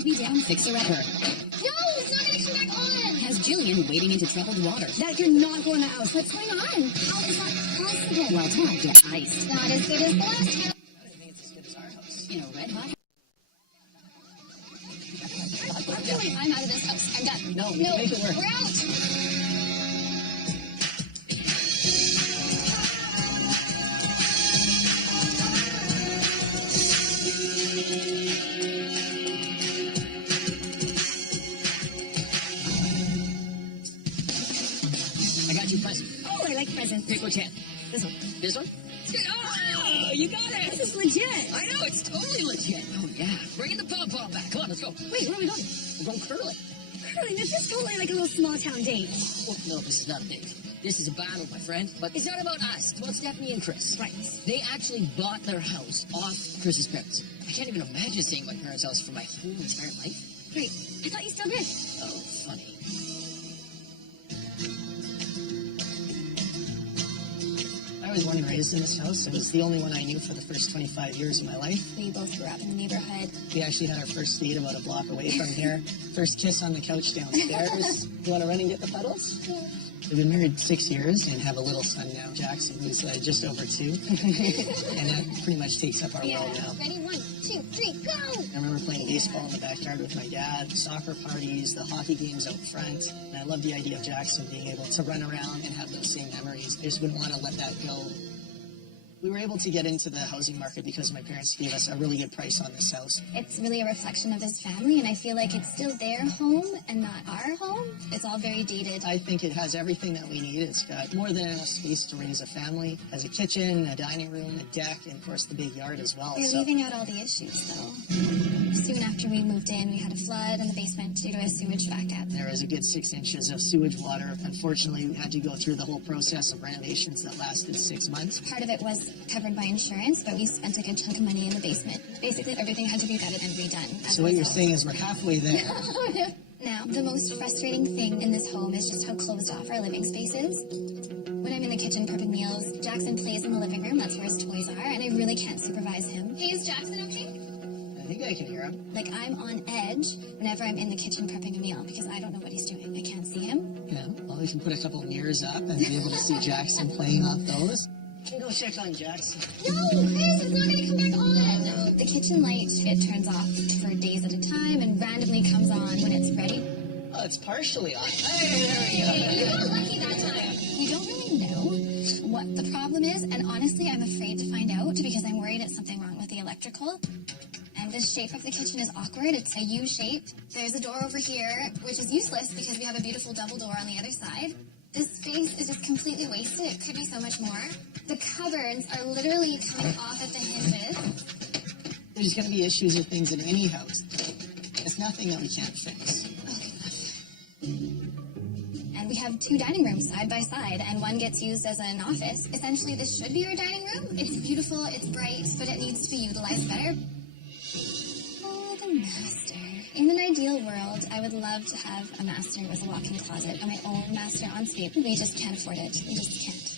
to be down fixer-upper. No, it's not going to come back on. Has Jillian wading into troubled water. That you're not going to the house. What's going on? How is that possible? Well, Tom, get iced. Not as good as the last time. I don't think it's as good as our house. You know, red hot. I'm out of this house. I'm done. No, we can make it work. We're out. I got you a present. Oh, I like presents. Pick which hand. This one. This one? Oh, you got it. This is legit. I know, it's totally legit. Oh, yeah. Bringing the pom-pom back. Come on, let's go. Wait, where are we going? We're going curling. Curling? This is totally like a little small town date. Well, no, this is not a date. This is a battle, my friend. But it's not about us. It's about Stephanie and Chris. Right. They actually bought their house off Chris's parents. I can't even imagine staying at my parents' house for my whole entire life. Wait, I thought you still did. Oh, funny. I was born and raised in this house. It was the only one I knew for the first 25 years of my life. We both grew up in the neighborhood. We actually had our first date about a block away from here. First kiss on the couch downstairs. You want to run and get the puddles? Yeah. We've been married 6 years and have a little son now, Jackson, who's just over 2. And that pretty much takes up our world now. Ready? 1, 2, 3, go! I remember playing baseball in the backyard with my dad, soccer parties, the hockey games out front. And I love the idea of Jackson being able to run around and have those same memories. I just wouldn't want to let that go. We were able to get into the housing market because my parents gave us a really good price on this house. It's really a reflection of his family, and I feel like it's still their home and not our home. It's all very dated. I think it has everything that we need. It's got more than enough space to raise a family. It has a kitchen, a dining room, a deck, and of course the big yard as well. You're leaving out all the issues, though. Soon after we moved in, we had a flood in the basement due to a sewage backup. There was a good 6 inches of sewage water. Unfortunately, we had to go through the whole process of renovations that lasted 6 months. Part of it was covered by insurance, but we spent a good chunk of money in the basement. Basically, everything had to be gutted and redone. So what you're saying is we're halfway there. Now, the most frustrating thing in this home is just how closed off our living space is. When I'm in the kitchen prepping meals, Jackson plays in the living room. That's where his toys are, and I really can't supervise him. Hey, is Jackson okay? I think I can hear him. Like, I'm on edge whenever I'm in the kitchen prepping a meal because I don't know what he's doing. I can't see him. Yeah, well, we can put a couple of mirrors up and be able to see Jackson playing off those. Can you go check on Jackson? No, Chris, it's not going to come back on. No. The kitchen light, it turns off for days at a time and randomly comes on when it's ready. Oh, it's partially on. Hey, there we go. You got lucky that time. We don't really know what the problem is, and honestly, I'm afraid to find out because I'm worried it's something wrong with the electrical. And the shape of the kitchen is awkward. It's a U shape. There's a door over here, which is useless because we have a beautiful double door on the other side. This space is just completely wasted. It could be so much more. The cupboards are literally coming off at the hinges. There's going to be issues with things in any house. It's nothing that we can't fix. And we have 2 dining rooms side by side, and one gets used as an office. Essentially, this should be our dining room. It's beautiful, it's bright, but it needs to be utilized better. Oh, the master. In an ideal world, I would love to have a master with a walk-in closet, my own master ensuite. We just can't afford it. We just can't.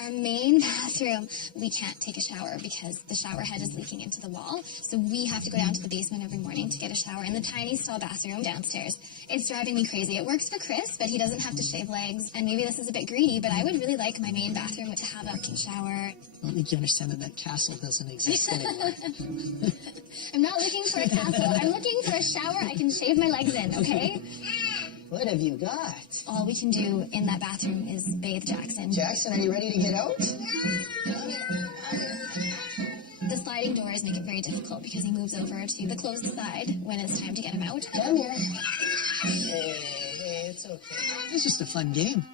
Our main bathroom, we can't take a shower because the shower head is leaking into the wall. So we have to go down to the basement every morning to get a shower in the tiny stall bathroom downstairs. It's driving me crazy. It works for Chris, but he doesn't have to shave legs. And maybe this is a bit greedy, but I would really like my main bathroom to have a walk-in shower. I don't think you understand that that castle doesn't exist anymore. I'm not looking for a castle. I'm looking for a shower I can shave my legs in, okay? What have you got? All we can do in that bathroom is bathe Jackson. Jackson, are you ready to get out? The sliding doors make it very difficult because he moves over to the closed side when it's time to get him out. Come here. Hey, it's okay. It's just a fun game.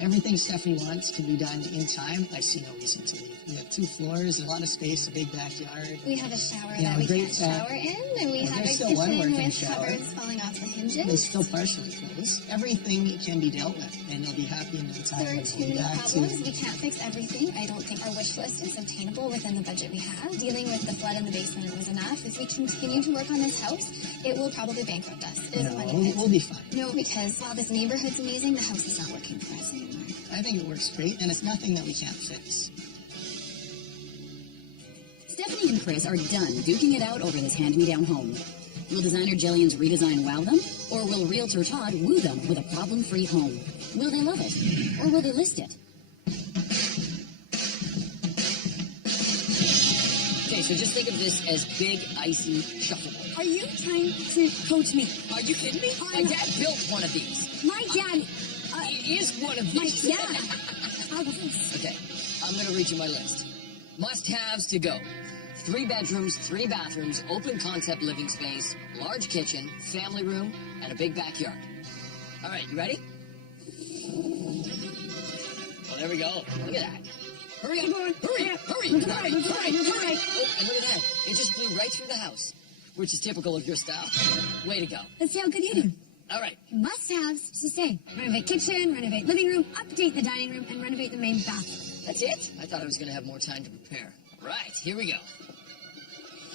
Everything Stephanie wants can be done in time. I see no reason to leave. We have 2 floors, a lot of space, a big backyard. We have a shower Yeah, that we great, can't shower in, and we have a there's still one kitchen working with shower. cupboards falling off the hinges. It's still partially closed. Everything can be dealt with, and you'll be happy in no time. There are We'll too be many back problems. We can't fix everything. I don't think our wish list is obtainable within the budget we have. Dealing with the flood in the basement was enough. If we continue to work on this house, it will probably bankrupt us. It is a money pit. We'll be fine. No, because while this neighborhood's amazing, the house is not working for us anymore. I think it works great, and it's nothing that we can't fix. Stephanie and Chris are done duking it out over this hand-me-down home. Will designer Jillian's redesign wow them? Or will realtor Todd woo them with a problem-free home? Will they love it? Or will they list it? Okay, so just think of this as big, icy shuffleboard. Are you trying to coach me? Are you kidding me? My dad built one of these. My dad... He is one of my these. dad... Okay, I'm going to read you my list. Must-haves to go. 3 bedrooms, 3 bathrooms, open concept living space, large kitchen, family room, and a big backyard. All right, you ready? Well, there we go. Look at that. Hurry up, hurry, hurry, hurry, hurry. Oh, and look at that. It just blew right through the house, which is typical of your style. Way to go. Let's see how good you do. All right. Must-haves to say. Renovate kitchen, renovate living room, update the dining room, and renovate the main bathroom. That's it? I thought I was going to have more time to prepare. Right, here we go.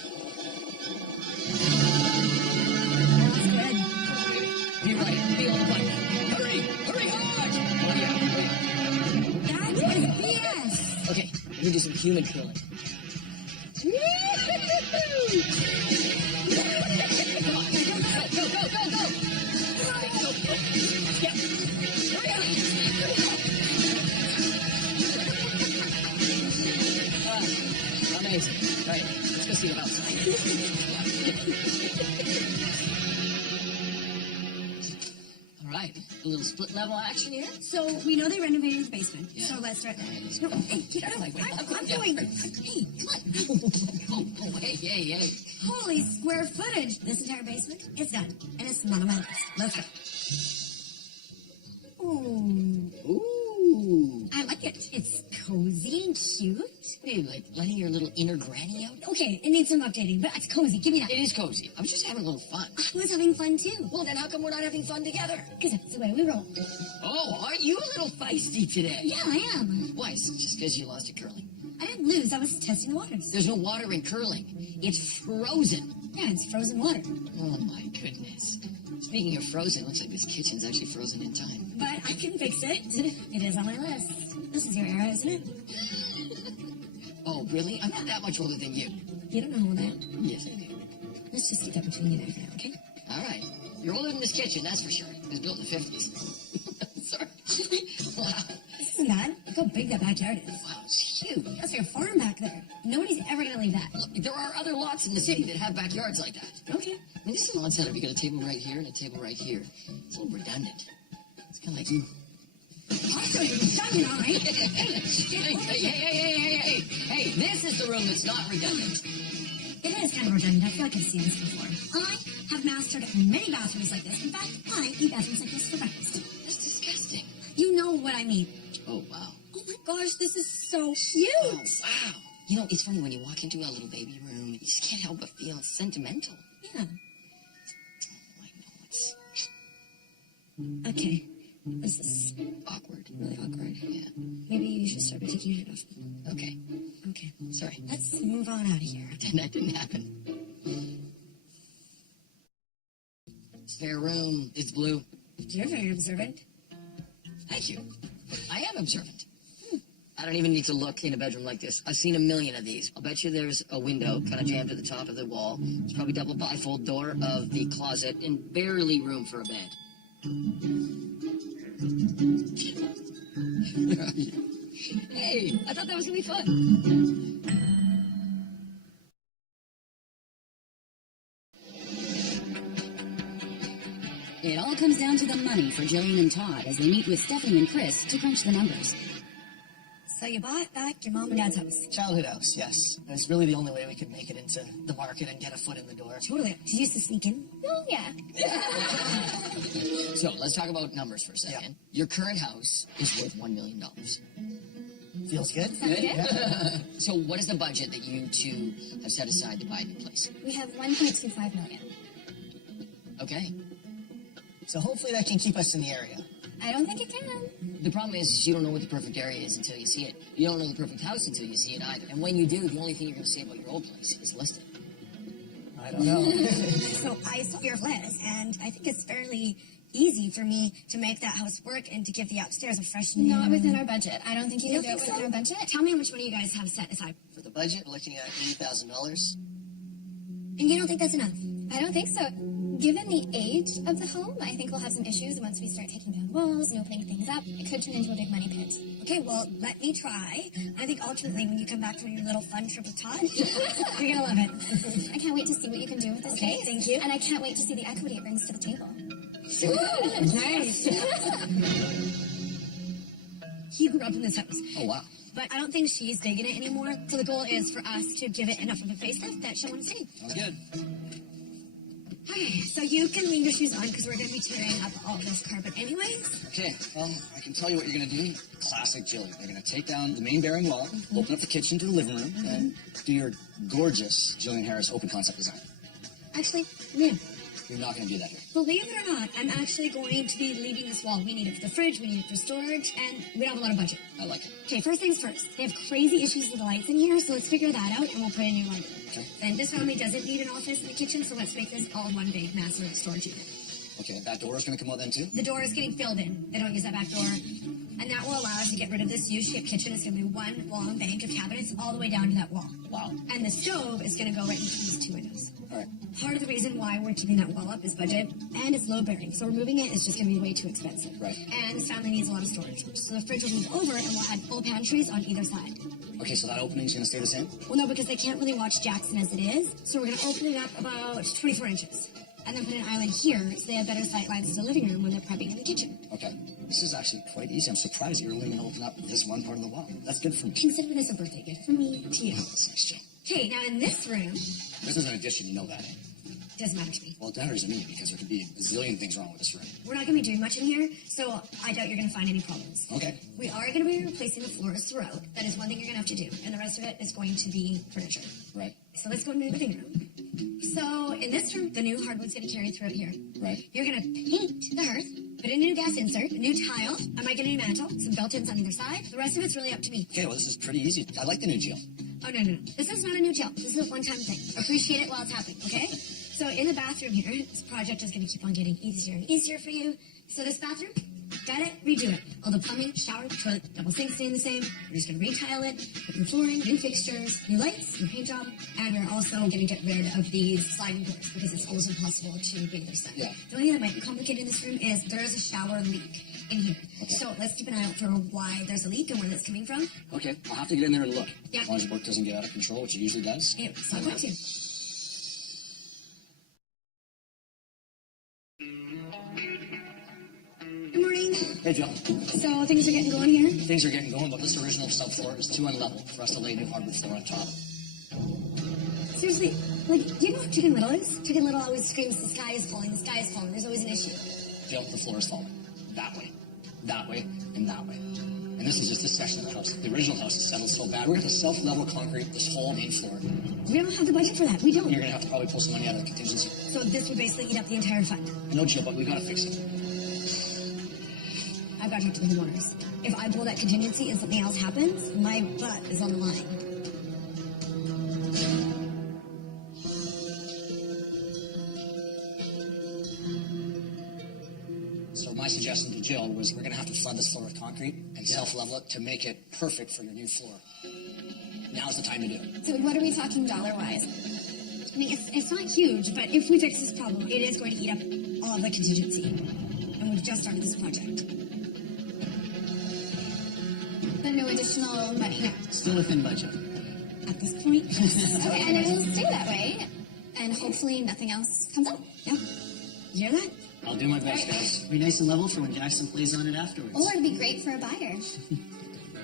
That's good. Come on, baby. Be right. Be on the bike. Hurry! Hurry hard! Oh, yeah. That was BS. Okay, we're gonna do some human curling. Come on, go, go, go, go, go! Go, go. Yeah. Hurry up! Amazing. All right, let's go see the house. All right, a little split level action here. So we know they renovated the basement. Yeah. So let's start there. Right. No, hey, keep I'm going. like, I'm going. Hey, come on. Oh, hey, hey, hey. Holy square footage. This entire basement is done. And it's not on my list. Let's go. Ooh. Ooh. I like it. It's cozy and cute. Hey, like letting your little inner granny out? Okay, it needs some updating, but it's cozy. Give me that. It is cozy. I was just having a little fun. I was having fun too. Well, then how come we're not having fun together? Because that's the way we roll. Oh, aren't you a little feisty today? Yeah, I am. Why? Is it just because you lost at curling? I didn't lose. I was testing the waters. There's no water in curling. It's frozen. Yeah, it's frozen water. Oh, my goodness. Speaking of frozen, looks like this kitchen's actually frozen in time. But I can fix it. It is on my list. This is your era, isn't it? Oh, really? I'm not that much older than you. You don't know that. Yes, I do. Let's just keep that between you and I for now, okay? All right. You're older than this kitchen, that's for sure. It was built in the 50s. Sorry. Wow. This isn't bad. Look how big that backyard is. Wow, it's huge. That's like a farm back there. Nobody's ever gonna leave that. Look, there are other lots in the city that have backyards like that. Okay. I mean, this is an odd setup. You got a table right here and a table right here. It's a little redundant. It's kind of like you. I'll show you redundant, all right? Hey, hey, this is the room that's not redundant. It is kind of redundant. I feel like I've seen this before. I have mastered many bathrooms like this. In fact, I eat bathrooms like this for breakfast. That's disgusting. You know what I mean. Oh, wow. Oh my gosh, this is so cute. Oh, wow. You know, it's funny when you walk into a little baby room, you just can't help but feel sentimental. Yeah. I know, it's Okay. This is awkward. really awkward. Yeah. Maybe you should start by taking your head off. Okay. Okay. Sorry. Let's move on out of here. Pretend that didn't happen. Spare room. It's blue. You're very observant. Thank you. I am observant. I don't even need to look in a bedroom like this. I've seen a million of these. I'll bet you there's a window kind of jammed to the top of the wall. There's probably double bifold door of the closet and barely room for a bed. Hey, I thought that was going to be fun. It all comes down to the money for Jillian and Todd as they meet with Stephanie and Chris to crunch the numbers. So you bought back your mom and dad's house? Childhood house, yes. It was really the only way we could make it into the market and get a foot in the door. Totally. Did you used to sneak in? Oh, yeah. So let's talk about numbers for a second. Yeah. Your current house is worth $1 million. Feels good? Sounds good. So what is the budget that you two have set aside to buy a new place? We have $1.25 million. Okay. So hopefully that can keep us in the area. I don't think it can. The problem is you don't know what the perfect area is until you see it. You don't know the perfect house until you see it either. And when you do, the only thing you're going to say about your old place is list it. I don't know. So I saw your list, and I think it's fairly easy for me to make that house work and to give the upstairs a fresh new. Not within our budget. I don't think you You can do don't it think within so? our budget. Tell me how much money you guys have set aside. For the budget, we're looking at $80,000. And you don't think that's enough? I don't think so. Given the age of the home, I think we'll have some issues once we start taking down walls and opening things up. It could turn into a big money pit. Okay, well, let me try. I think ultimately when you come back from your little fun trip with Todd, you're gonna love it. I can't wait to see what you can do with this Okay, space. thank you. And I can't wait to see the equity it brings to the table. Nice. He grew up in this house. Oh, wow. But I don't think she's digging it anymore. So the goal is for us to give it enough of a facelift that she'll want to stay. Sounds good. Okay, so you can leave your shoes on because we're going to be tearing up all this carpet anyways. Okay, well, I can tell you what you're going to do. Classic Jillian. You're going to take down the main bearing wall, open up the kitchen to the living room, and do your gorgeous Jillian Harris open concept design. Actually, yeah. You're not going to do that here. Believe it or not, I'm actually going to be leaving this wall. We need it for the fridge, we need it for storage, and we don't have a lot of budget. I like it. Okay, first things first. They have crazy issues with the lights in here, so let's figure that out, and we'll put in new lighting. Okay. Then this family doesn't need an office in the kitchen, so let's make this all one big massive storage unit. Okay, that door is going to come out then too? The door is getting filled in. They don't use that back door. And that will allow us to get rid of this U-shaped kitchen. It's going to be one long bank of cabinets all the way down to that wall. Wow. And the stove is going to go right into these two windows. All right. Part of the reason why we're keeping that wall up is budget, and it's load bearing. So removing it is just going to be way too expensive. Right. And this family needs a lot of storage. So the fridge will move over, and we'll add full pantries on either side. Okay, so that opening is going to stay the same? Well, no, because they can't really watch Jackson as it is. So we're going to open it up about 24 inches. And then put an island here so they have better sight lines to the living room when they're prepping in the kitchen. Okay. This is actually quite easy. I'm surprised you're only going to open up this one part of the wall. That's good for me. Consider this a birthday gift from me to you. Oh, that's nice, Jill. Okay, now in this room, This is an addition, you know that, eh? doesn't matter to me. Well, it matters to me because there could be a zillion things wrong with this room. We're not going to be doing much in here, so I doubt you're going to find any problems. Okay. We are going to be replacing the floors throughout. That is one thing you're going to have to do. And the rest of it is going to be furniture. Right. So let's go into the living room. So in this room, the new hardwood's going to carry throughout here. Right. You're going to paint the hearth, put in a new gas insert, a new tile. I might get a new mantle, some built-ins on either side. The rest of it's really up to me. Okay, well, this is pretty easy. I like the new Jill. Oh, no. This is not a new gel. This is a one-time thing. Appreciate it while it's happening, okay? So in the bathroom here, this project is going to keep on getting easier and easier for you. So this bathroom, got it, redo it. All the plumbing, shower, toilet, double sink staying the same. We're just going to retile it, put new flooring, new fixtures, new lights, new paint job. And we're also going to get rid of these sliding doors because it's almost impossible to be either side. Yeah. The only thing that might be complicated in this room is there is a shower leak in here. Okay. So let's keep an eye out for why there's a leak and where that's coming from. Okay, I'll have to get in there and look. Yeah. As long as work doesn't get out of control, which it usually does. It's not going to. Good morning. Hey, Jill. So things are getting going here? Things are getting going, but this original subfloor is too unlevel for us to lay new hardwood floor on top. Seriously, like, do you know what Chicken Little is? Chicken Little always screams, the sky is falling, the sky is falling. There's always an issue. Jill, the floor is falling. That way, and that way. And this is just this section of the house. The original house is settled so bad. We're going to self-level concrete this whole main floor. We don't have the budget for that. We don't. You're going to have to probably pull some money out of the contingency. So this would basically eat up the entire fund. No, Jill, but we got to fix it. I've got to talk to the homeowners. If I pull that contingency and something else happens, my butt is on the line. So my suggestion to Jill was we're going to have to flood this floor with concrete and self-level it to make it perfect for your new floor. Now's the time to do it. So what are we talking dollar-wise? I mean, it's not huge, but if we fix this problem, it is going to eat up all of the contingency. And we've just started this project. Then no additional money. No, Still within budget. at this point. Okay, and it will stay that way. And hopefully nothing else comes up. Yeah. You hear that? I'll do my best, guys. Be nice and level for when Jackson plays on it afterwards. Or it'd be great for a buyer.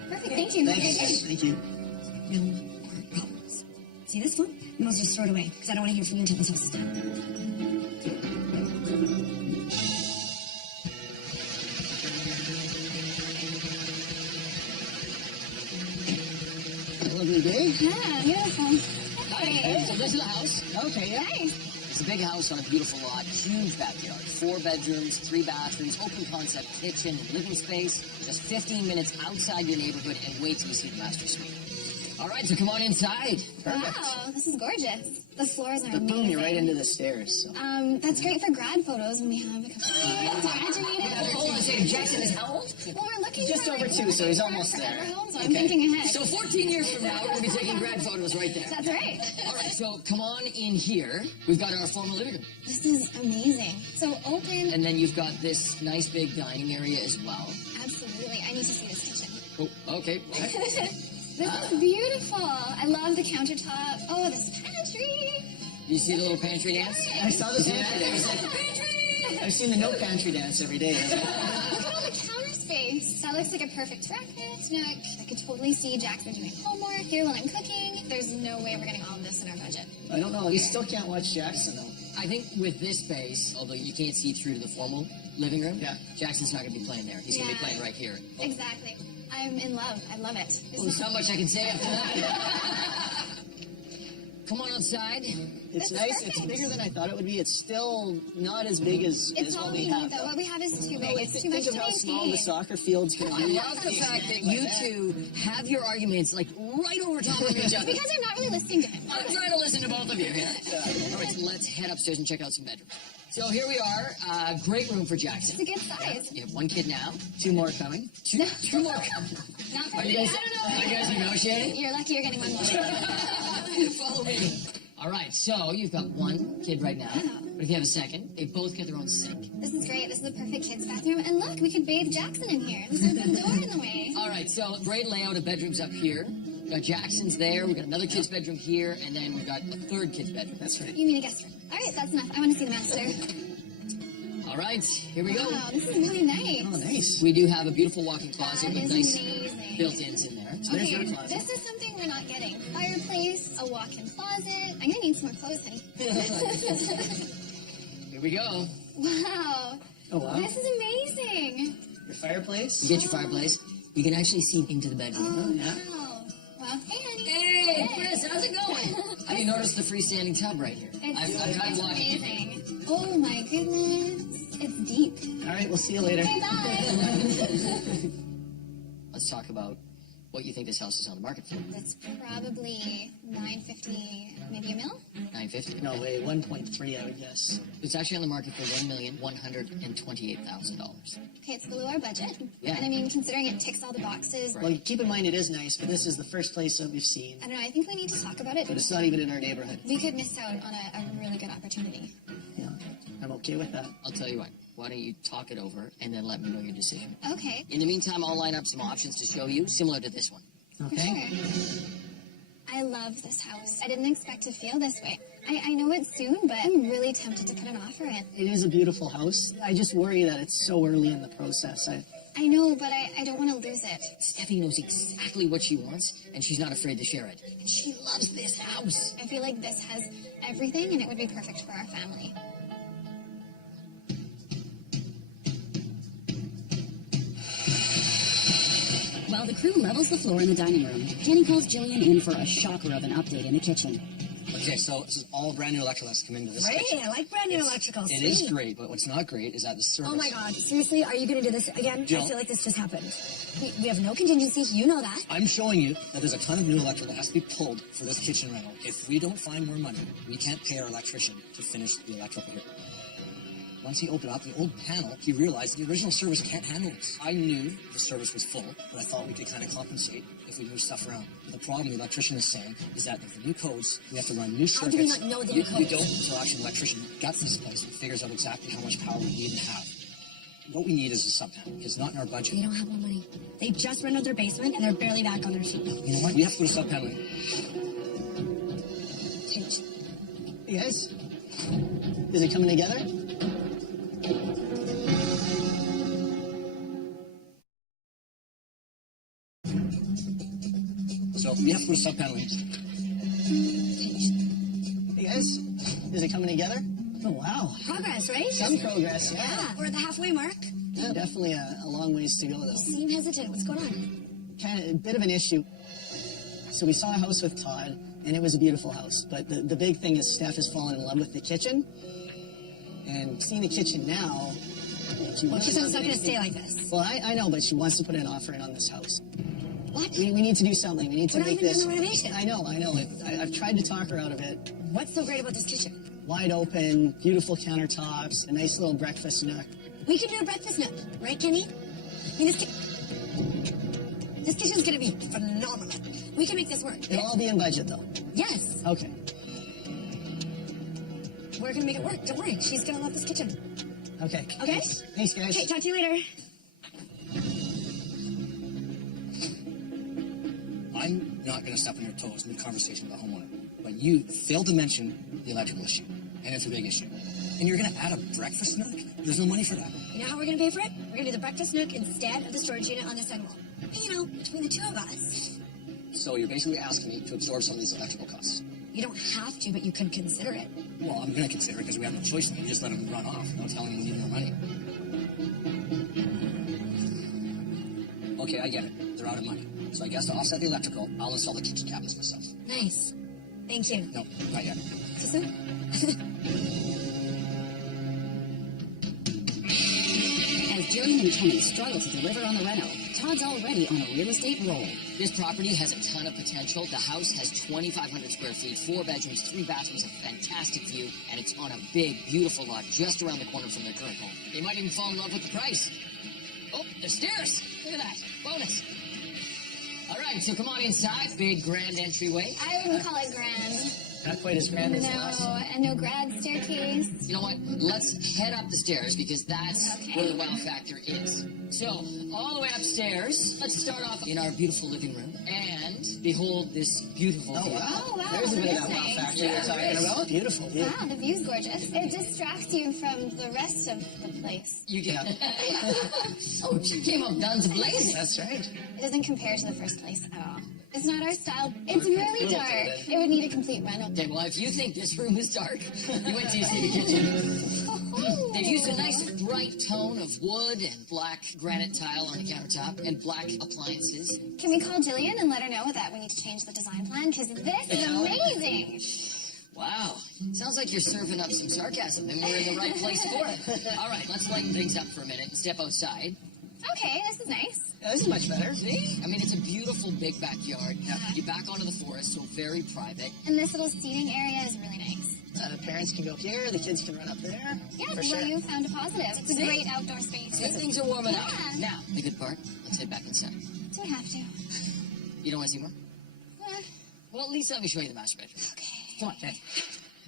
Perfect, thank you. Have a great day. Thanks. Thank you. No more problems. See this one? You must just throw it away, because I don't want to hear from you until this house is done. Lovely day. Yeah, beautiful. Hey, so this is the house. Okay, yeah. Nice. It's a big house on a beautiful lot, huge backyard, 4 bedrooms, 3 bathrooms, open concept kitchen, living space, just 15 minutes outside your neighborhood, and wait till you see the master suite. All right, so come on inside. Wow, this is gorgeous. The floors are But boom, amazing. you're right into the stairs. So. That's great for grad photos when we have a couple of graduated. Hold on a second. Jackson is how old? Well, we're looking Just for over 2, so he's almost there. Home, so I'm thinking ahead. So 14 years from now, we're going to be taking grad photos right there. That's right. All right, so come on in here. We've got our formal living room. This is amazing. So open. And then you've got this nice big dining area as well. Absolutely. I need to see this kitchen. Oh, okay. This is beautiful. I love the countertop. Oh, this pantry. You see the little pantry dance? I saw the pantry Yeah. dance. I've seen the no pantry dance every day. Look at all the counter space. That looks like a perfect breakfast nook. I could totally see Jackson doing homework here while I'm cooking. There's no way we're getting all of this in our budget. I don't know. You still can't watch Jackson, though. I think with this space, although you can't see through to the formal living room, Yeah. Jackson's not going to be playing there. He's going to be Yeah. playing right here. Exactly. I'm in love. I love it. Well, there's not much I can say after that. Come on outside. It's That's nice. It's perfect. bigger than I thought it would be. It's still not as big as It's what all we we need, have. though. What we have is too big. Well, It's too much think to of how small the maintain. soccer field's going to I be. love the fact that you two have your arguments like right over top of each other. Because I'm not really listening to him. I'm trying to listen to both of you here. All right, so let's head upstairs and check out some bedrooms. So here we are. Great room for Jackson. It's a good size. You have one kid now. 2 more coming. Two more coming. Not for Are me. you I guys, don't know. are you guys negotiating? You're lucky you're getting one more. Follow me. All right, so you've got one kid right now. Yeah. But if you have a second, they both get their own sink. This is great. This is the perfect kids' bathroom. And look, we could bathe Jackson in here. There's no big door in the way. All right, so great layout of bedrooms up here. We've got Jackson's there. We've got another kid's bedroom here, and then we've got a third kid's bedroom. That's right. You mean a guest room? All right, that's enough. I want to see the master. All right, here we go. Wow, this is really nice. Oh, nice. We do have a beautiful walk-in closet That with is nice amazing. built-ins in there. There's Okay, your closet. this is something we're not getting. Fireplace, a walk-in closet. I'm gonna need some more clothes, honey. Here we go. Wow. Oh, wow. This is amazing. Your fireplace? You get your fireplace. You can actually see into the bedroom. Oh, yeah. wow. Well, hey, honey. Hey, Chris, how's it going? Have you noticed the freestanding tub right here? I've kind of walked in. amazing. Oh my goodness. It's deep. All right, we'll see you later. Okay, bye. Let's talk about what you think this house is on the market for. That's probably $950, maybe $1 million. $950. No way, 1.3, I would guess. It's actually on the market for $1,128,000. Okay, it's below our budget. Yeah. And I mean, considering it ticks all the boxes, Well, keep in mind it is nice, but this is the first place that we've seen. I don't know, I think we need to talk about it. But it's not even in our neighborhood. We could miss out on a really good opportunity. Yeah, I'm okay with that. I'll tell you what. Why don't you talk it over and then let me know your decision. Okay. In the meantime, I'll line up some options to show you, similar to this one. Okay? Sure. I love this house. I didn't expect to feel this way. I know it's soon, but I'm really tempted to put an offer in. It is a beautiful house. I just worry that it's so early in the process. I know, but I don't want to lose it. Stephanie knows exactly what she wants, and she's not afraid to share it. And she loves this house. I feel like this has everything, and it would be perfect for our family. While the crew levels the floor in the dining room, Kenny calls Jillian in for a shocker of an update in the kitchen. Okay, so this is all brand new electrical that's come into this Great, kitchen. I like brand new electrical. It is Sweet. great, but what's not great is that the service. Oh my God, seriously, are you going to do this again? Jill. I feel like this just happened. We have no contingency, you know that. I'm showing you that there's a ton of new electrical that has to be pulled for this kitchen rental. If we don't find more money, we can't pay our electrician to finish the electrical here. Once he opened up the old panel, he realized the original service can't handle this. I knew the service was full, but I thought we could kind of compensate if we move stuff around. The problem the electrician is saying is that with the new codes, we have to run new How circuits. do we not know the new We codes? don't until actually the electrician gets this place and figures out exactly how much power we need to have. What we need is a sub panel. It's not in our budget. They don't have more money. They just rented their basement and they're barely back on their feet. You know what? We have to put a sub panel in. Hey guys, is it coming together? So we have to put a sub panel in. Hey guys, is it coming together? Oh wow, Progress, right? some progress. Yeah, we're at the halfway mark. Yeah, definitely a long ways to go though. Seem hesitant. What's going on? Kind of a bit of an issue. So we saw a house with Todd, and it was a beautiful house. But the big thing is Steph has fallen in love with the kitchen. And seeing the kitchen now, she Well, wants she said it's not going to anything- stay like this. Well, I know, but she wants to put an offer in on this house. What? We need to do something. We need to We're not make even this. done the renovation. I know. I've tried to talk her out of it. What's so great about this kitchen? Wide open, beautiful countertops, a nice little breakfast nook. We can do a breakfast nook, right, Kenny? I mean, this kitchen's gonna be phenomenal. We can make this work. It'll all be in budget, though. Yes, Okay. we're gonna make it work. Don't worry, she's gonna love this kitchen. Okay. Okay? Thanks, guys. Okay, talk to you later. I'm not going to step on your toes mid-conversation with the homeowner, but you failed to mention the electrical issue, and it's a big issue. And you're going to add a breakfast nook? There's no money for that. You know how we're gonna pay for it? We're gonna do the breakfast nook instead of the storage unit on this end wall. And you know, between the two of us, So you're basically asking me to absorb some of these electrical costs. you don't have to, but you can consider it. Well, I'm going to consider it because we have no choice in it. You just let them run off, no telling them we need more money. Okay, I get it. They're out of money. So I guess to offset the electrical, I'll install the kitchen cabinets myself. Nice. Thank you. No, not yet. Too soon? As Jillian and Kenny struggle to deliver on the reno, Todd's already on a real estate roll. This property has a ton of potential. The house has 2,500 square feet, 4 bedrooms, 3 bathrooms, a fantastic view, and it's on a big, beautiful lot just around the corner from their current home. They might even fall in love with the price. Oh, there's stairs. Look at that. Bonus. All right, so come on inside. Big, grand entryway. I wouldn't call it grand. Not quite as grand as last. No, and no grad staircase. You know what? Let's head up the stairs because that's Okay. where the wow factor is. So, all the way upstairs, let's start off in our beautiful living room and behold this beautiful view. Oh, wow, There's a bit of that wow nice. factor you're talking about. Beautiful view. Wow, the view's gorgeous. It distracts you from the rest of the place. You get Oh, she came up guns blazing. That's right. It doesn't compare to the first place at all. It's not our style. It's Okay. really We'll dark. take it. It would need a complete reno. Okay, well, if you think this room is dark, you wait till you see the kitchen. They've used a nice bright tone of wood and black granite tile on the countertop and black appliances. Can we call Jillian and let her know that we need to change the design plan? Because this is amazing. Wow, sounds like you're serving up some sarcasm, and we're in the right place for it. All right, let's lighten things up for a minute and step outside. Okay, this is nice. Yeah, this is much better. See? I mean, it's a beautiful big backyard. You back onto the forest, so very private. And this little seating area is really nice. The parents can go here, the kids can run up there. Yeah, for well, sure. you found a positive. It's a See? great outdoor space. Good things are warming up. Yeah. Now, the good part, let's head back inside. Do we have to? You don't want to see more? Well, at least let me show you the master bedroom. Okay. Come on, Ted.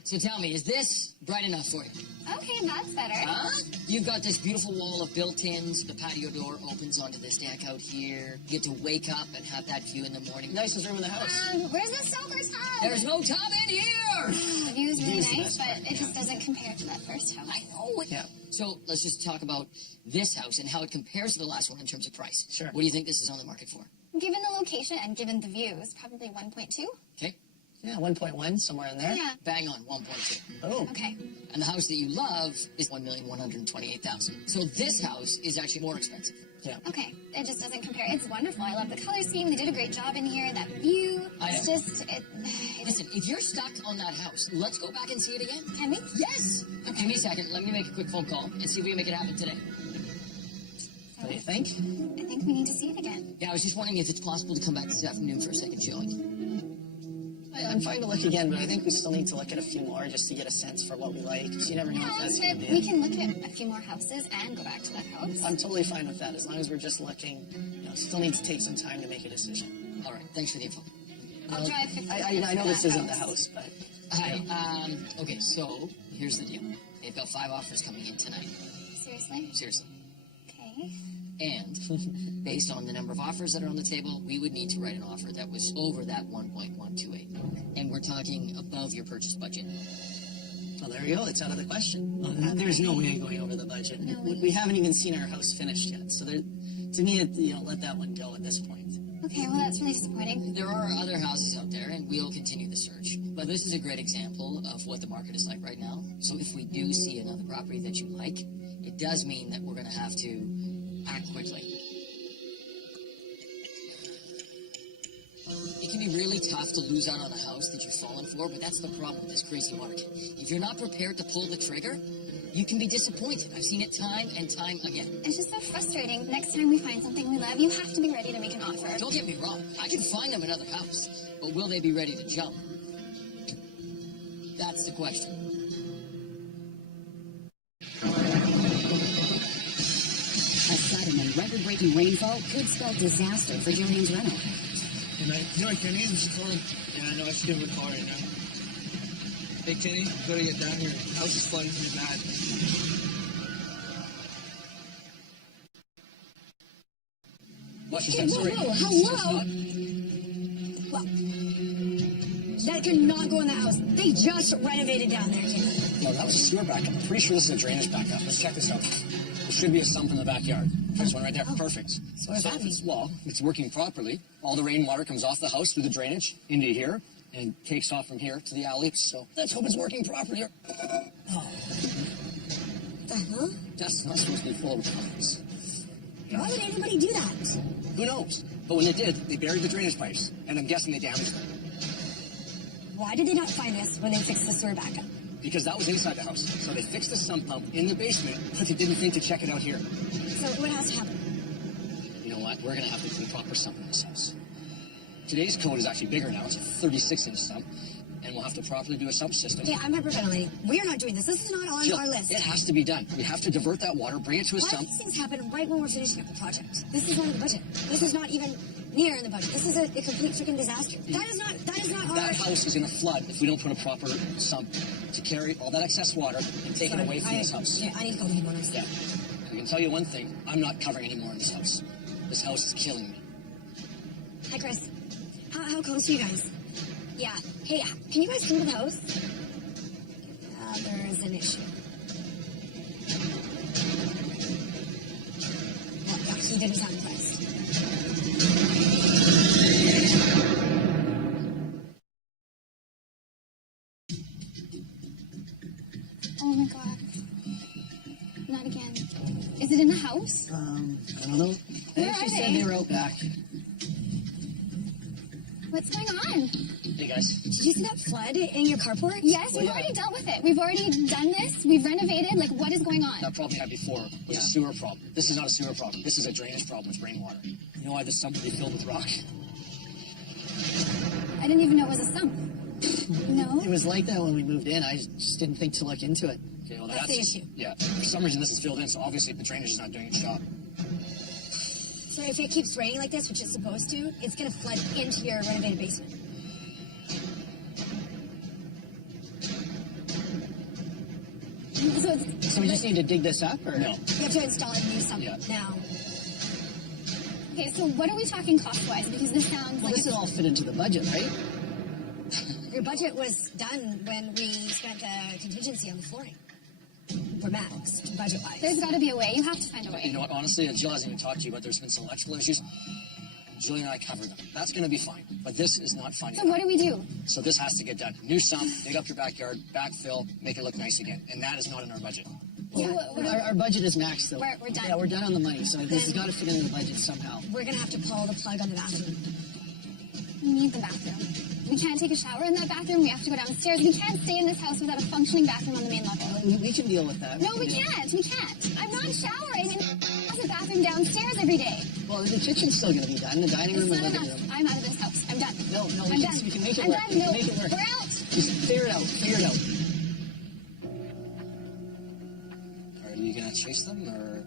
So tell me, is this bright enough for you? Okay, that's better. Huh? You've got this beautiful wall of built-ins. The patio door opens onto this deck out here. You get to wake up and have that view in the morning. Nicest room in the house. Where's the soaker tub? There's no tub in here! The view's really View's the nice, best but part, it just doesn't compare to that first house. I know it. Yeah. So let's just talk about this house and how it compares to the last one in terms of price. Sure. What do you think this is on the market for? Given the location and given the views, probably 1.2. Okay? Yeah, 1.1, somewhere in there. Yeah. Bang on, 1.2. Oh. Okay. And the house that you love is $1,128,000. So this house is actually more expensive. Yeah. Okay. It just doesn't compare. It's wonderful. I love the color scheme. They did a great job in here. That view. I It's know. just it's Listen, if you're stuck on that house, let's go back and see it again. Can we? Yes! Give me a second. Let me make a quick phone call and see if we can make it happen today. What do you think? I think we need to see it again. Yeah, I was just wondering if it's possible to come back this afternoon for a second showing. I'm fine to look again, but I think we still need to look at a few more just to get a sense for what we like. So you never know Yeah, if that's but going to we be. can look at a few more houses and go back to that house. I'm totally fine with that as long as we're just looking. Still need to take some time to make a decision. All right, thanks for the info. I'll drive 15 I minutes know to this that isn't the house, but Hi. Okay, so here's the deal. They've got 5 offers coming in tonight. Seriously? Seriously. Okay. And based on the number of offers that are on the table, we would need to write an offer that was over that 1.128. And we're talking above your purchase budget. well, there you go. It's out of the question. There's no way going over the budget. We haven't even seen our house finished yet. So there, to me, let that one go at this point. Okay, well, that's really disappointing. There are other houses out there, and we'll continue the search. But this is a great example of what the market is like right now. So if we do see another property that you like, it does mean that we're going to have to act quickly. It can be really tough to lose out on a house that you've fallen for, but that's the problem with this crazy market. If you're not prepared to pull the trigger, you can be disappointed. I've seen it time and time again. It's just so frustrating. Next time we find something we love, you have to be ready to make an offer. Don't get me wrong. I can find them another house, but will they be ready to jump? That's the question. A sudden and record-breaking rainfall could spell disaster for Jillian's rental. And Kenny, just calling. Yeah, I know I should give him a call right now. Hey, Kenny, gotta get down here. House is flooding pretty bad. Watch your Hey, step, sorry. whoa, hello? Well, that could not go in the house. They just renovated down there, Kenny. No, that was a sewer backup. I'm pretty sure this is a drainage backup. Let's check this out. There should be a sump in the backyard. There's one right there. Perfect. So what does that if it's, mean? well, if it's working properly, all the rainwater comes off the house through the drainage into here and takes off from here to the alley. So let's hope it's working properly. Oh, The hell? that's not supposed to be full of pipes. Why would anybody do that? Who knows? But when they did, they buried the drainage pipes, and I'm guessing they damaged them. Why did they not find this when they fixed the sewer backup? Because that was inside the house. So they fixed the sump pump in the basement, but they didn't think to check it out here. So what has to happen? You know what? We're going to have to put a proper sump in this house. Today's code is actually bigger now. It's a 36-inch sump, and we'll have to properly do a sump system. Okay, I'm hyperventilating. We are not doing this. This is not on Jill, our list. it has to be done. We have to divert that water, bring it to a Why do sump. these things happen right when we're finishing up the project? This is not in the budget. This is not even near in the budget. This is a complete freaking disaster. That is not our... That house is going to flood if we don't put a proper sump to carry all that excess water and take it away from this house. Okay, I need to call the homeowners. Yeah. I can tell you one thing. I'm not covering any more in this house. This house is killing me. Hi, Chris. How close are you guys? Yeah. Hey, can you guys come to the house? There is an issue. Well, yeah, he didn't sound impressed. Oh my god. Not again. Is it in the house? I don't know. Where She are said they? they were out back. What's going on? Hey, guys. Did you see that flood in your carport? Yes, we've already dealt with it. We've already done this. We've renovated. Like, what is going on? That problem we had before was a sewer problem. This is not a sewer problem. This is a drainage problem with rainwater. You know why this sump would be filled with rock? I didn't even know it was a sump. No? It was like that when we moved in. I just didn't think to look into it. Okay, well, That's the issue. Yeah. For some reason, this is filled in, so obviously the drainage is not doing its job. So if it keeps raining like this, which it's supposed to, it's going to flood into your renovated basement. So we just need to dig this up, or? No. You have to install a new sump Yeah. now. Okay, so what are we talking cost-wise? Because this sounds Well, like this will all fit into the budget, right? Your budget was done when we spent a contingency on the flooring. We're maxed, budget-wise. there's got to be a way. You have to find a You way. know what? Honestly, Jill hasn't even talked to you, but there's been some electrical issues. Jillian and I covered them. That's going to be fine. But this is not fine. So what do we do? So this has to get done. New sump, dig up your backyard, backfill, make it look nice again. And that is not in our budget. Yeah. Our budget is maxed, though. We're done. Yeah, we're done on the money, so this has got to fit into the budget somehow. We're going to have to pull the plug on the bathroom. We need the bathroom. We can't take a shower in that bathroom. We have to go downstairs. We can't stay in this house without a functioning bathroom on the main level. We can deal with that. No, we can't. We can't. I'm not showering in the bathroom downstairs every day. Well, the kitchen's still going to be done. The dining It's room and not living enough. room. I'm out of this house. I'm done. No, I'm done. we can make it I'm work. done. We No, can make it work. we're out. Just figure it out. Figure it out. Are you going to chase them, or?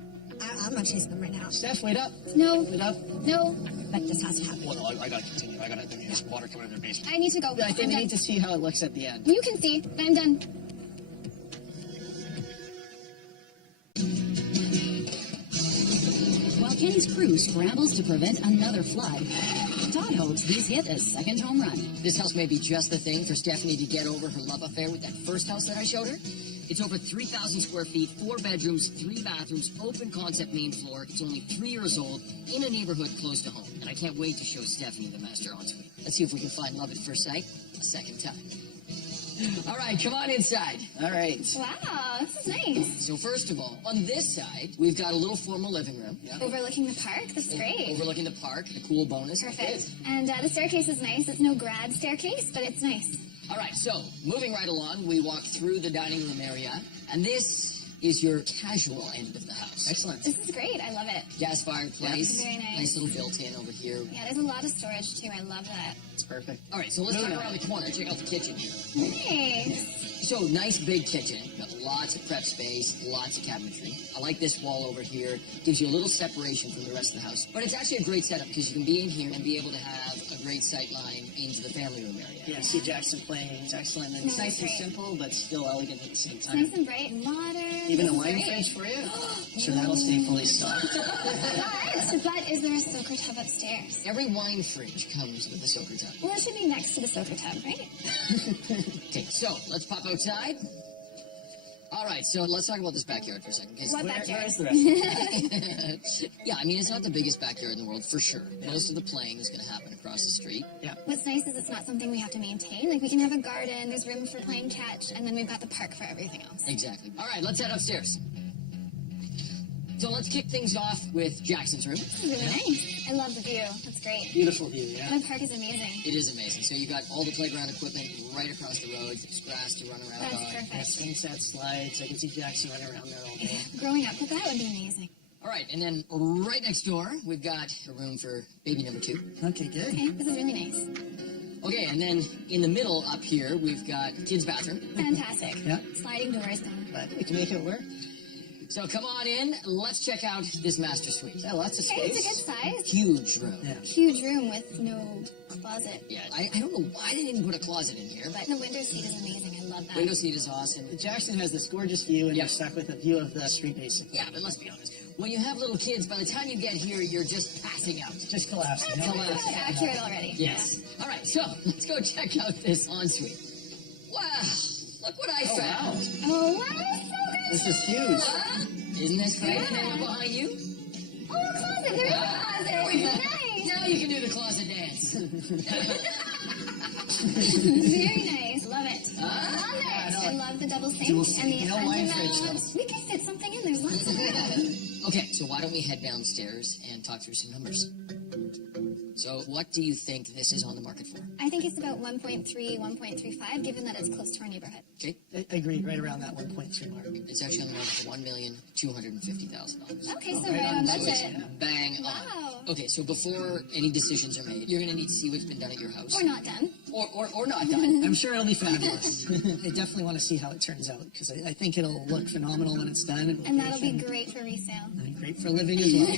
I'm not chasing them right now. Steph, wait up. No. Wait up. No, But this has to happen. Well, no, I got to continue. There's water coming out of their basement. I need to go. I think I'm we done. need to see how it looks at the end. You can see. I'm done. While Kenny's crew scrambles to prevent another flood, Todd hopes he's hit a second home run. This house may be just the thing for Stephanie to get over her love affair with that first house that I showed her. It's over 3,000 square feet, 4 bedrooms, 3 bathrooms, open concept main floor. It's only 3 years old, in a neighborhood close to home. And I can't wait to show Stephanie the master ensuite. Let's see if we can find love at first sight a second time. All right, come on inside. All right. Wow, this is nice. So first of all, on this side, we've got a little formal living room. Overlooking the park. That's great. Overlooking the park, a cool bonus. Perfect. And the staircase is nice. It's no grad staircase, but it's nice. All right, so moving right along, we walk through the dining room area, and this is your casual end of the house. Excellent. This is great. I love it. Gas fireplace. Very nice. Little built-in over here. Yeah, there's a lot of storage too. I love that. It's perfect. All right, so let's Really talk around the corner. Check out the kitchen here. Nice. So, nice big kitchen. Got lots of prep space, lots of cabinetry. I like this wall over here. Gives you a little separation from the rest of the house. But it's actually a great setup because you can be in here and be able to have a great sight line into the family room area. Yeah, see Jackson playing. It's excellent. And it's No, nice and great. simple, but still elegant at the same It's time. nice and bright and modern. Even This a is wine great. fridge for you. Sure, that'll stay fully stocked. But is there a soaker tub upstairs? Every wine fridge comes with a soaker tub. Well, it should be next to the soaker tub, right? Okay, so let's pop outside. All right, so let's talk about this backyard for a second. 'Cause What Where backyard? is the rest? yeah, I mean, it's not the biggest backyard in the world, for sure. Most of the playing is going to happen across the street. Yeah. What's nice is it's not something we have to maintain. Like, we can have a garden, there's room for playing catch, and then we've got the park for everything else. Exactly. All right, let's head upstairs. So let's kick things off with Jackson's room. This is really nice. I love the view. That's great. Beautiful view, yeah. The park is amazing. It is amazing. So you got all the playground equipment right across the road. There's grass to run around That's on. Yeah, perfect. swing set, slides. I can see Jackson running around there all day. Growing up with that would be amazing. All right, and then right next door, we've got a room for baby number 2. Okay, good. Okay, this is really nice. Okay, and then in the middle up here, we've got kids' bathroom. Fantastic. Yeah. Sliding doors down. But we can make it work. So come on in. Let's check out this master suite. Yeah, lots of Okay, it's a space. good size. Huge room. Yeah. Huge room with no closet. Yeah, I don't know why they didn't put a closet in here, but But the window seat is amazing. I love that. window seat is awesome. Jackson has this gorgeous view, and Yeah. you're stuck with a view of the street, basically. Yeah, but let's be honest. When you have little kids, by the time you get here, you're just passing out. Just collapsing. That's Collapsing. accurate already. Yes. All right, so let's go check out this ensuite. Wow, look what I found. Yeah. Oh, wow, so This is huge. Huh? Isn't this great? Yeah. And then behind you? good. Oh, a closet. There is a closet. Nice. Now you can do the closet dance. Very nice. Love it. Huh? Love it. I know. I love the double sink Dual and sink. the No wine fridge, undermount. We could fit something in. There's lots of room. Okay, so why don't we head downstairs and talk through some numbers? So what do you think this is on the market for? I think it's about 1.3, 1.35, given that it's close to our neighborhood. Okay, Agreed, right around that 1.3 mark. it's actually on the market for $1,250,000. Okay, so right right on on budget. budget. Bang on. Wow. Okay, so before any decisions are made, you're going to need to see what's been done at your house. We're not done. Or not done. I'm sure it'll be fabulous. I definitely want to see how it turns out, because I think it'll look phenomenal when it's done. And that'll be great for resale. And great for living as well.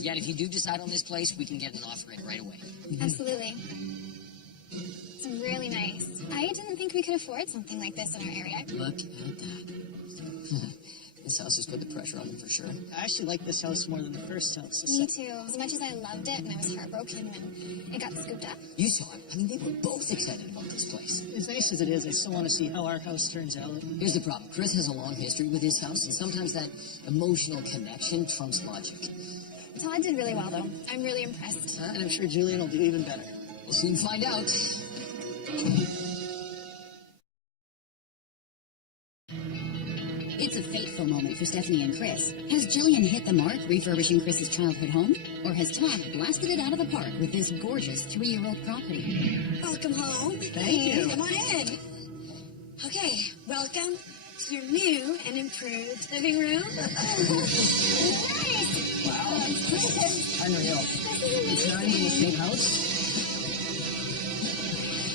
Yeah, and if you do decide on this place, we can get an offer in right away. Absolutely. It's really nice. I didn't think we could afford something like this in our area. Look at that. This house has put the pressure on them for sure. I actually like this house more than the first house. Me too. As much as I loved it and I was heartbroken when it got scooped up. You saw it. I mean, they were both excited about this place. As nice as it is, I still want to see how our house turns out. Here's the problem. Chris has a long history with his house, and sometimes that emotional connection trumps logic. Todd did really well, though. I'm really impressed. And I'm sure Julian will do even better. We'll soon find out. It's a fateful moment for Stephanie and Chris. Has Jillian hit the mark refurbishing Chris's childhood home? Or has Todd blasted it out of the park with this gorgeous 3-year-old property? Welcome home. Thank you. Come on in. Okay, welcome to your new and improved living room. Nice! Wow. Unreal. It's not even the same house.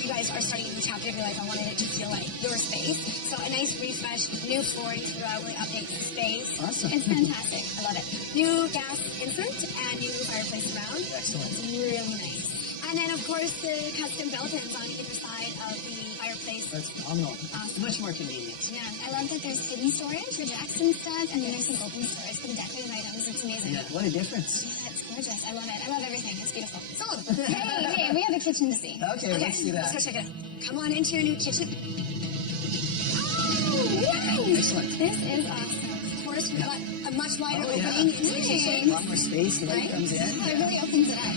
You guys are starting a new chapter. I realized I wanted it to feel like your space. So a nice refresh, new flooring throughout really updates the space. Awesome. It's fantastic. I love it. New gas insert and new fireplace around. Excellent. It's really nice. And then, of course, the custom built-ins on either side of the fireplace. That's phenomenal. Awesome. Much more convenient. Yeah, I love that there's hidden storage for Jackson stuff, and then there's some open storage for the decorative items. It's amazing. Yeah, what a difference. Yeah, it's gorgeous. I love it. I love everything. It's beautiful. Sold. Hey, we have a kitchen to see. Okay, let's see that. Let's go check it out. Come on into your new kitchen. Oh, nice. Excellent. This is awesome. Of course, we've got a much wider Oh, yeah. opening into the Nice. kitchen. A lot more space. The light Right? comes in. Oh, it really opens it up.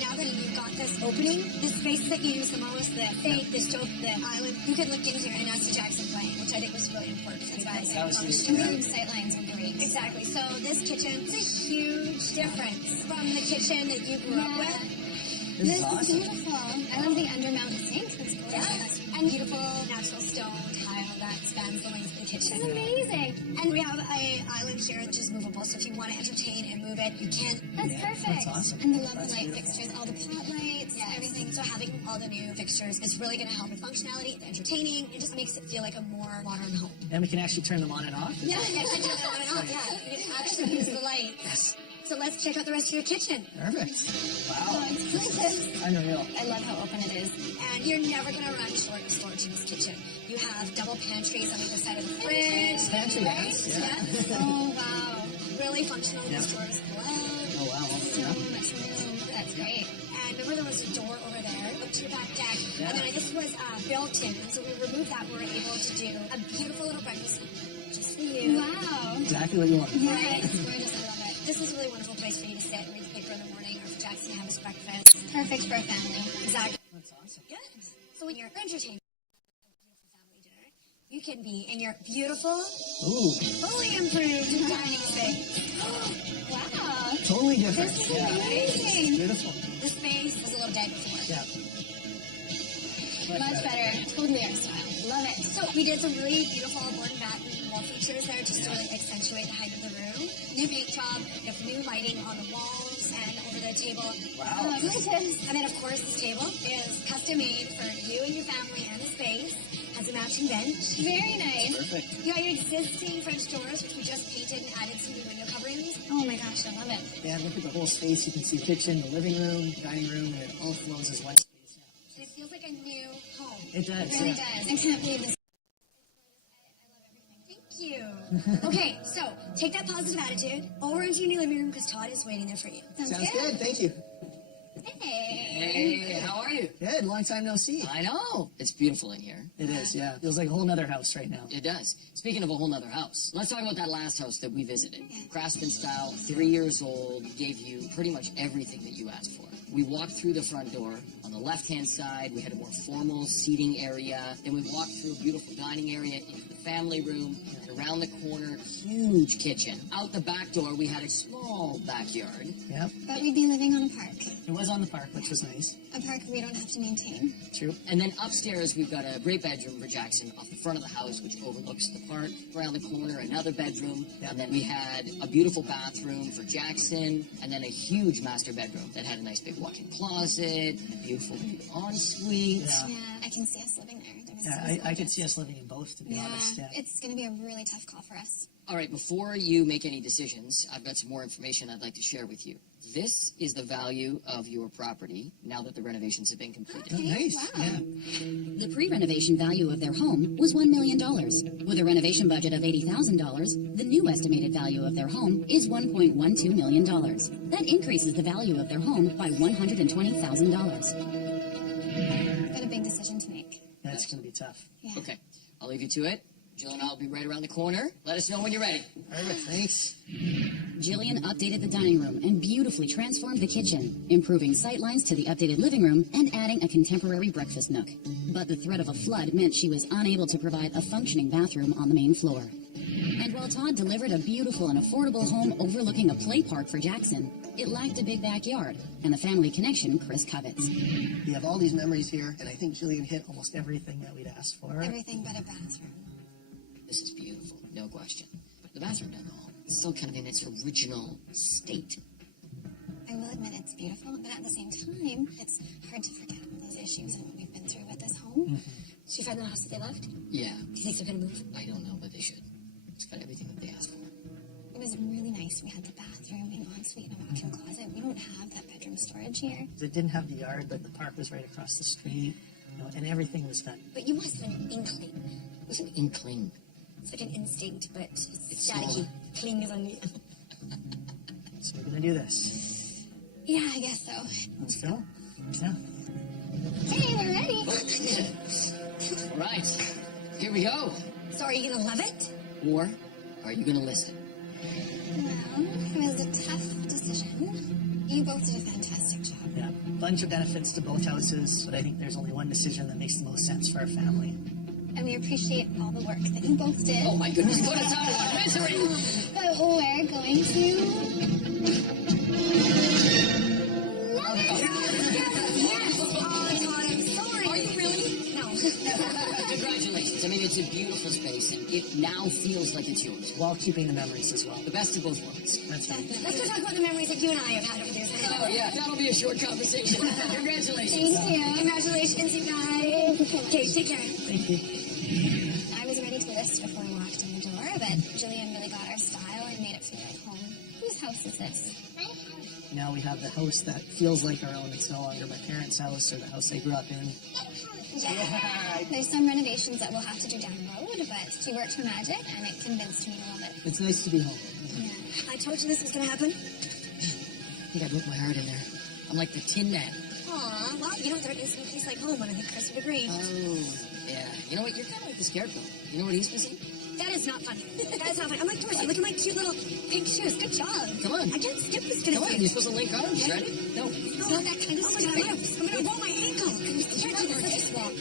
Now that you've got this opening, the space that you use the most, the fake, the stove, the island, you could look in here and ask the Jackson playing, which I think was really important. That's why I say That was on the just- street. Improved sight lines are great. Exactly. So this kitchen is a huge difference from the kitchen that you grew up with. This is This is awesome. beautiful. I love the undermount sink. That's gorgeous. Yes. And beautiful natural stone tile that spans the length of the kitchen. It's amazing. And we have a island here which is movable, so if you want to entertain and move it, you can. That's perfect. That's awesome. And the lovely That's light beautiful. fixtures, all the pot lights, everything. So having all the new fixtures is really going to help with functionality, the entertaining. It just makes it feel like a more modern home. And we can actually turn them on and off. Yeah, you can turn it on and off. Yeah, you can actually use the light. Yes. So let's check out the rest of your kitchen. Perfect. Oh, Wow. it's gorgeous. Unreal. I love how open it is. And you're never going to run short of storage in this kitchen. You have double pantries on either side of the fridge. Pantry, right? yes, yeah. Yes. Oh, wow. Really functional Yeah. these doors as well. Oh, wow. So Yeah. much room. That's great. And remember there was a door over there up to your back deck. Yeah. And then this was built in. And so we removed that. We were able to do a beautiful little breakfast just for you. Wow. Exactly what you want. Yeah, it's gorgeous. I love it. This is a really wonderful place for you to sit and read the paper in the morning or for Jackson to have his breakfast. Perfect for a family. Exactly. That's awesome. Good. So when you're entertaining a beautiful family dinner, you can be in your beautiful, Ooh, fully improved dining space. Wow. totally different. This is Yeah. amazing. Beautiful. The space was a little dead before. Yeah. Much better. Totally our style. Love it. So we did some really beautiful board and batten wall features there just to really accentuate the height of the room. New paint job, we have new lighting on the walls and over the table. Wow. Oh, gorgeous. And then of course this table is custom made for you and your family and the space. Has a matching bench. Very nice. Perfect. You got your existing French doors, which we just painted and added some new window coverings. Oh my gosh, I love it. Yeah, look at the whole space. You can see the kitchen, the living room, dining room, and it all flows as one space. And it feels like a new home. It does. It really yeah. does. I can't believe this. Thank you. Okay, so take that positive attitude over into your new living room because Todd is waiting there for you. Sounds good. Thank you. Hey. Hey, how are you? Good. Long time no see. I know. It's beautiful in here. It is. Yeah. Feels like a whole nother house right now. It does. Speaking of a whole nother house, let's talk about that last house that we visited. Craftsman style, 3 years old, gave you pretty much everything that you asked for. We walked through the front door. On the left-hand side, we had a more formal seating area. Then we walked through a beautiful dining area into the family room. And around the corner, huge kitchen. Out the back door, we had a small backyard. Yep. But we'd be living on a park. It was on the park, which was nice. A park we don't have to maintain. True. And then upstairs, we've got a great bedroom for Jackson off the front of the house, which overlooks the park. Around the corner, another bedroom. Yeah. And then we had a beautiful bathroom for Jackson, and then a huge master bedroom that had a nice big walk-in closet, beautiful big ensuite. Yeah. Yeah, I can see us living there. Yeah, I could see us living in both, to be honest. Yeah. It's going to be a really tough call for us. All right, before you make any decisions, I've got some more information I'd like to share with you. This is the value of your property now that the renovations have been completed. Oh, nice. Wow. Yeah. The pre-renovation value of their home was $1 million. With a renovation budget of $80,000, the new estimated value of their home is $1.12 million. That increases the value of their home by $120,000. Got a big decision to make. That's going to be tough. Yeah. Okay, I'll leave you to it. Jill and I will be right around the corner. Let us know when you're ready. Perfect. Thanks. Jillian updated the dining room and beautifully transformed the kitchen, improving sightlines to the updated living room and adding a contemporary breakfast nook. But the threat of a flood meant she was unable to provide a functioning bathroom on the main floor. And while Todd delivered a beautiful and affordable home overlooking a play park for Jackson, it lacked a big backyard and the family connection Chris covets. We have all these memories here, and I think Jillian hit almost everything that we'd asked for. Everything but a bathroom. This is beautiful, no question. But the bathroom doesn't all. It's still kind of in its original state. I will admit it's beautiful, but at the same time, it's hard to forget all those issues and what we've been through with this home. Did you find the house that they left? Yeah, Do you think they're going to move? I don't know, but they should. It's got everything that they asked for. It was really nice. We had the bathroom, an ensuite, and a walk-in closet. We don't have that bedroom storage here. It didn't have the yard, but the park was right across the street, and everything was done. But you must have an inkling. It was an inkling. It's like an instinct, but it's smaller. staticky. Cling is on you. So we're going to do this. Yeah, I guess so. Let's go. Yeah. Hey, we're ready. All right, here we go. So are you going to love it? Or are you going to listen? Well, it was a tough decision. You both did a fantastic job. Yeah. Bunch of benefits to both houses, but I think there's only one decision that makes the most sense for our family. And we appreciate all the work that you both did. Oh my goodness, put us out of our misery! But we're going to... Yes! Oh, Todd, I'm sorry. Are you really? No. Congratulations. I mean, it's a beautiful space, and it now feels like it's yours. While keeping the memories as well. The best of both worlds. That's right. Let's go talk about the memories that you and I have had over there. Oh, yeah, that'll be a short conversation. Congratulations. Thank you. Congratulations, you guys. Okay, take care. Thank you. I was ready to list before we walked in the door, but Jillian really got our style and made it feel like home. Whose house is this? Now we have the house that feels like our own. It's no longer my parents' house or the house I grew up in. Yeah. There's some renovations that we'll have to do down the road, but she worked her magic and it convinced me to love it. It's nice to be home. Yeah. I told you this was going to happen. I think I broke my heart in there. I'm like the Tin Man. Aw, well, you know, there is no place like home, and I think Chris would agree. Oh, yeah. You know what? You're kind of like the Scarecrow. You know what he's missing? That is not funny. That is not funny. I'm like Dorsey. Look at my cute little pink shoes. Good job. Come on. I can't skip this kind Come of on, thing. you're supposed to link arms, Okay. ready? No. It's not that kind of stuff. I'm gonna roll my ankle. I can't do this. Let's just walk.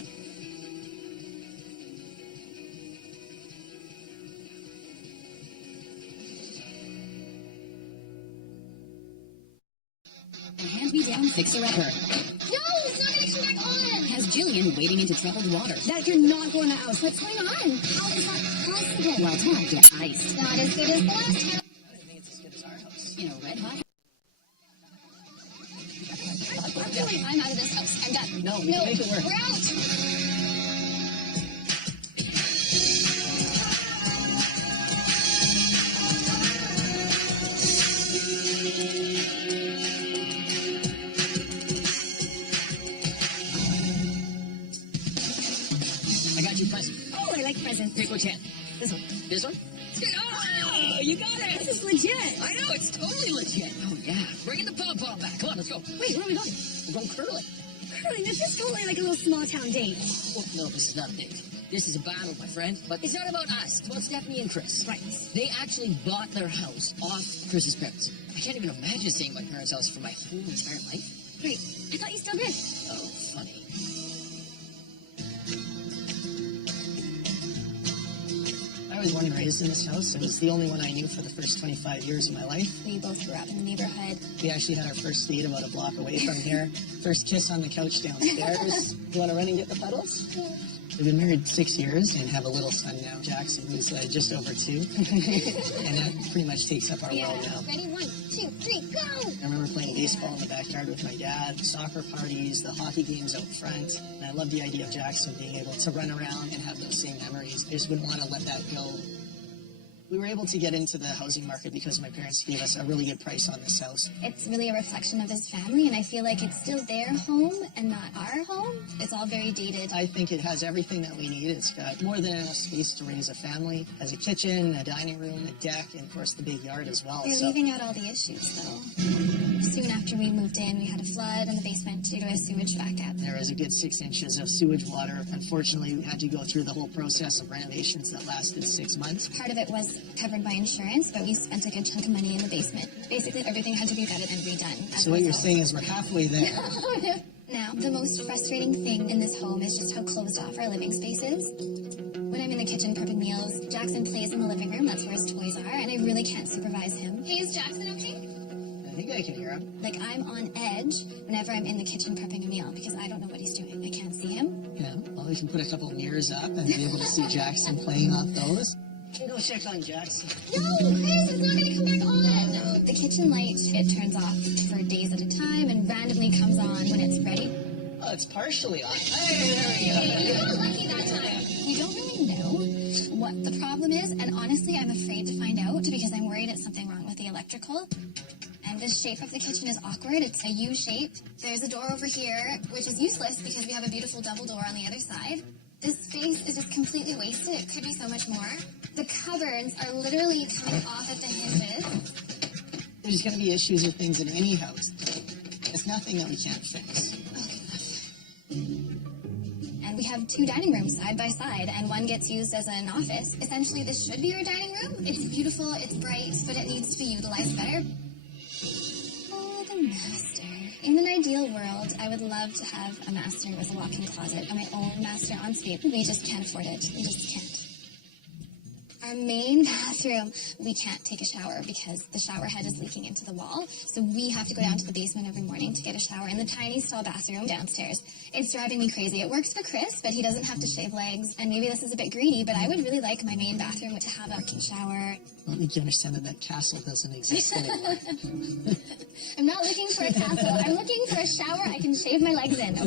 A hand-me-down fixer-upper No, it's not going to come back on! has Jillian wading into troubled water That you're not going to house. What's going on? How is that possible? while Todd gets iced Not as good as the last time. I think it's as good as our house. in a red-hot. I'm out of this house. I'm done. No, we can make it work. We're out. I got you a present. Oh, I like presents. Pick which hand. This one. This one? Oh, you got it. This is legit. I know, it's totally legit. Oh, yeah. Bringing the pom-pom back. Come on, let's go. Wait, where are we going? We're going curling. Curling. This is totally like a little small town date. Well, no, this is not a date. This is a battle, my friend. But it's not about us. It's about Stephanie and Chris. Right. They actually bought their house off Chris's parents. I can't even imagine staying in my parents' house for my whole entire life. Wait, I thought you still did. Oh, funny. I was born and raised in this house. It was the only one I knew for the first 25 years of my life. We both grew up in the neighborhood. We actually had our first date about a block away from here. First kiss on the couch downstairs. You want to run and get the pedals? We've been married 6 years and have a little son now, Jackson, who's just over 2. And that pretty much takes up our world now. Ready? 1, 2, 3, go! I remember playing baseball in the backyard with my dad, soccer parties, the hockey games out front. And I love the idea of Jackson being able to run around and have those same memories. I just wouldn't want to let that go. We were able to get into the housing market because my parents gave us a really good price on this house. It's really a reflection of his family, and I feel like it's still their home and not our home. It's all very dated. I think it has everything that we need. It's got more than enough space to raise a family. It has a kitchen, a dining room, a deck, and of course the big yard as well. You're So leaving out all the issues, though. Soon after we moved in, we had a flood in the basement due to a sewage backup. there is a good 6 inches of sewage water. Unfortunately, we had to go through the whole process of renovations that lasted 6 months. Part of it was covered by insurance, but we spent a good chunk of money in the basement. Basically, everything had to be gutted and redone. as So a what you're result. saying is we're halfway there. Now, the most frustrating thing in this home is just how closed off our living space is. When I'm in the kitchen prepping meals, Jackson plays in the living room, that's where his toys are, and I really can't supervise him. Hey, is Jackson okay? I think I can hear him. Like, I'm on edge whenever I'm in the kitchen prepping a meal because I don't know what he's doing. I can't see him. Yeah, well, we can put a couple of mirrors up and be able to see Jackson playing off those. Can go check on Jackson. No, Chris, it's not going to come back on. The kitchen light, it turns off for days at a time and randomly comes on when it's ready. Oh, it's partially on. Hey, there we go. You got lucky that time. We don't really know what the problem is, and honestly, I'm afraid to find out because I'm worried it's something wrong with the electrical. And the shape of the kitchen is awkward. It's a U shape. There's a door over here, which is useless because we have a beautiful double door on the other side. This space is just completely wasted. It could be so much more. The cupboards are literally coming off at the hinges. There's going to be issues with things in any house. It's nothing that we can't fix. And we have 2 dining rooms side by side, and one gets used as an office. Essentially, this should be our dining room. It's beautiful, it's bright, but it needs to be utilized better. Oh, the master. In an ideal world, I would love to have a master with a walk-in closet, and my own master ensuite. We just can't afford it. We just can't. Our main bathroom, we can't take a shower because the shower head is leaking into the wall. So we have to go down to the basement every morning to get a shower in the tiny stall bathroom downstairs. It's driving me crazy. It works for Chris, but he doesn't have to shave legs. And maybe this is a bit greedy, but I would really like my main bathroom to have a working shower. I don't think you understand that that castle doesn't exist anymore. I'm not looking for a castle. I'm looking for a shower I can shave my legs in. Okay?